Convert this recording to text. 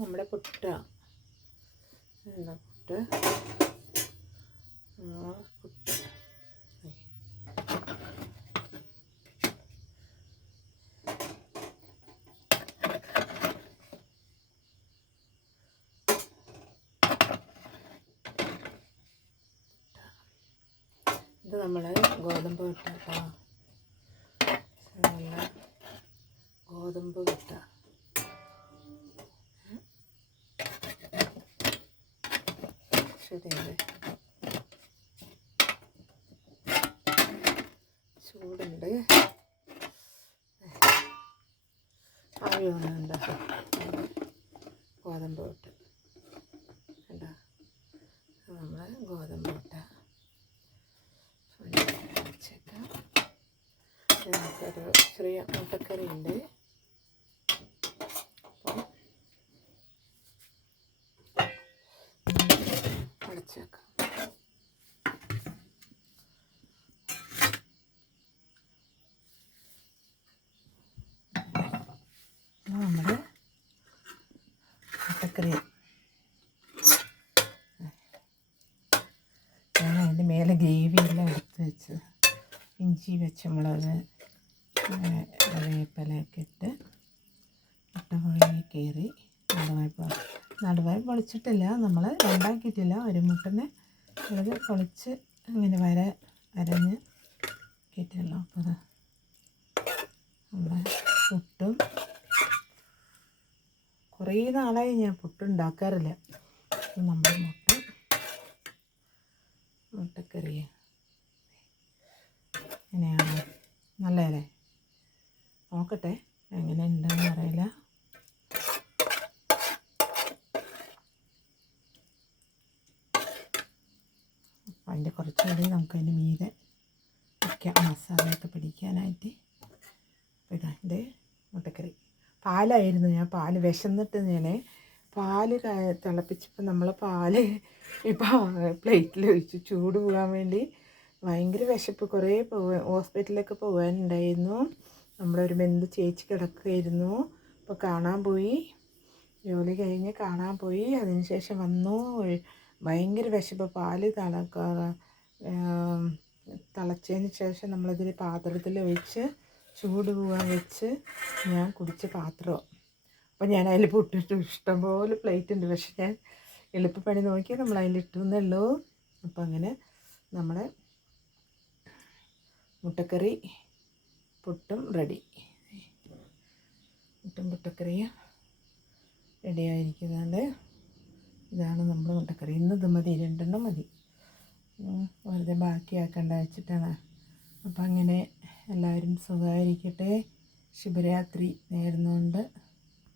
നമ്മുടെ പുട്ട് പുട്ട് ഇത് നമ്മൾ ഗോതമ്പ് പുട്ട് കേട്ടോ. നല്ല ഗോതമ്പ് പുട്ട. ശരിയല്ലേ, ചൂടുണ്ട്, ആവി വന്നുണ്ട്. ഗോതമ്പ് പുട്ട് കണ്ടോ, നമ്മൾ ഗോതമ്പ് പുട്ട വെച്ചേക്കാം. നമുക്കൊരു ചെറിയ മുട്ടക്കറി ഉണ്ട്. അപ്പം അടച്ചേക്കാം. നമ്മുടെ മുട്ടക്കറി ഞാൻ അതിൻ്റെ മേലെ ഗ്രേവിയെല്ലാം എടുത്ത് വെച്ച് ഇഞ്ചി പച്ചമുളക് വേപ്പിലയൊക്കെ ഇട്ട് മുട്ട കയറി നടുവായി പൊളിച്ചിട്ടില്ല, നമ്മൾ രണ്ടാക്കിയിട്ടില്ല. ഒരു മുട്ടനെ അത് പൊളിച്ച് ഇങ്ങനെ അരഞ്ഞ് കിട്ടിയല്ലോ. അപ്പോൾ നമ്മുടെ പുട്ടും കുറേ നാളായി ഞാൻ പുട്ടുണ്ടാക്കാറില്ല. നമ്മുടെ മുട്ടക്കറി എങ്ങനെയാണ്, നല്ലതല്ലേ? നോക്കട്ടെ എങ്ങനെ ഉണ്ടെന്ന് അറിയില്ല. അതിൻ്റെ കുറച്ചുകൂടി നമുക്കതിൻ്റെ മീതെ വയ്ക്കാം, മസാലയൊക്കെ പിടിക്കാനായിട്ട്. അപ്പോൾ ഇതാ മുട്ടക്കറി. പാലായിരുന്നു, ഞാൻ പാല് വിശന്നിട്ട് ഞാൻ പാല് തിളപ്പിച്ചപ്പോൾ നമ്മൾ പാല് ഇപ്പോൾ പ്ലേറ്റിൽ ഒഴിച്ച് ചൂട് പോകാൻ വേണ്ടി. ഭയങ്കര വിശപ്പ്, കുറേ ഹോസ്പിറ്റലിലൊക്കെ പോകാനുണ്ടായിരുന്നു. നമ്മുടെ ഒരു ബന്ധു ചേച്ചി കിടക്കുമായിരുന്നു. അപ്പോൾ കാണാൻ പോയി, ജോലി കഴിഞ്ഞ് കാണാൻ പോയി. അതിനുശേഷം വന്നു. ഭയങ്കര വിശപ്പ്. പാല് തിളച്ചതിന് ശേഷം നമ്മളിതിൽ പാത്രത്തിൽ ഒഴിച്ച് ചൂട് പോകാൻ വെച്ച് ഞാൻ കുടിച്ച പാത്രമാണ്. അപ്പോൾ ഞാൻ അതിൽ പൊട്ടിട്ട് ഇഷ്ടംപോലെ പ്ലേറ്റ് ഉണ്ട്. പക്ഷെ ഞാൻ എളുപ്പപ്പണി നോക്കി നമ്മൾ അതിലിട്ടുന്നേ ഉള്ളൂ. അപ്പോൾ അങ്ങനെ നമ്മുടെ മുട്ടക്കറി പുട്ടും റെഡി. മുട്ടക്കറിയും റെഡിയായിരിക്കുന്നുണ്ട്. ഇതാണ് നമ്മുടെ മുട്ടക്കറി. ഇന്നത് മതി, 2 എണ്ണം മതി, വെറുതെ ബാക്കിയാക്കേണ്ട വെച്ചിട്ടാണ്. അപ്പം അങ്ങനെ എല്ലാവരും സുഖമായിരിക്കട്ടെ. ശുഭരാത്രി നേർന്നുകൊണ്ട്